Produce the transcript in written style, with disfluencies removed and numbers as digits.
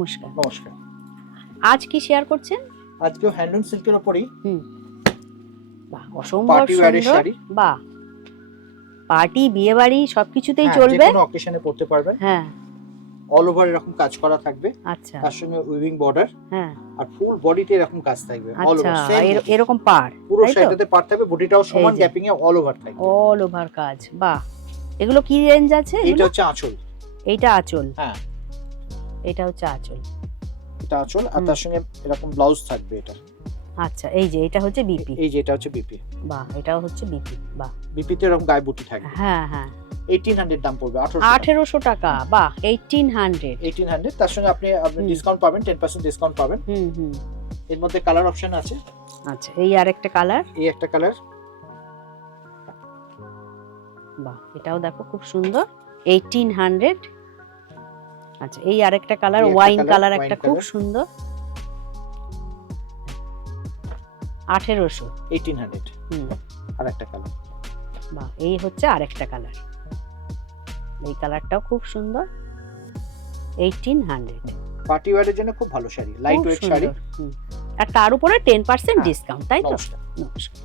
নমস্কার। নমস্কার। আজ কি শেয়ার করছেন? আজকেও হ্যান্ডলুম সিল্কের উপরই বাহ, অসম্ভব পার্টি ওয়্যারের সুন্দর। শাড়ি। বাহ, পার্টি, বিয়ে বাড়ি সবকিছুতেই হ্যাঁ, চলবে। যে কোনো অকেশনে পড়তে পারবেন। হ্যাঁ, অল ওভার এরকম কাজ করা থাকবে। আচ্ছা। তার সঙ্গে উইভিং বর্ডার হ্যাঁ, আর ফুল বডিতে এরকম কাজ থাকবে। অল আচ্ছা। ওভার সেম এরকম পার, পুরো তাই তো? শাড়িটাতে পার থাকবে, বডিটাও সমান এই যে। গ্যাপিং এ অল ওভার থাকবে। অল ওভার কাজ। বাহ, এগুলো কি রেঞ্জ আছে? এটা এগুলো হচ্ছে আঁচল। এইটা আঁচল। হ্যাঁ, এটা হচ্ছে আঁচল। এটা আঁচল আর তার সঙ্গে এরকম ব্লাউজ থাকবে এটা। আচ্ছা, এই যে এটা হচ্ছে বিপি। এই যে এটা হচ্ছে বিপি। বাহ, এটাও হচ্ছে বিপি। বাহ, বিপিতে এরকম গায়ে বুটি থাকবে। হ্যাঁ হ্যাঁ। 1800 দাম পড়বে। 1800 1800 টাকা। বাহ, 1800। 1800 তার সঙ্গে আপনি ডিসকাউন্ট পাবেন, 10% ডিসকাউন্ট পাবেন। হুম। এর মধ্যে কালার অপশন আছে। আচ্ছা, এই আরেকটা কালার। এই একটা কালার। বাহ, এটাও দেখো খুব সুন্দর। 1800। আচ্ছা, এই আরেকটা কালার, এই একটা ওয়াইন colour, কালার wine একটা খুব colour। সুন্দর। 1800। 1800 আর একটা কালার। বাহ, এই হচ্ছে আরেকটা কালার। এই কালারটাও খুব সুন্দর। 1800। পার্টি ওয়্যারের জন্য খুব ভালো শাড়ি, লাইট খুব ওয়েট শাড়ি। সুন্দর। আর তার উপরে 10% হ্যাঁ, ডিসকাউন্ট, তাই তো? নমস্কার। নমস্কার।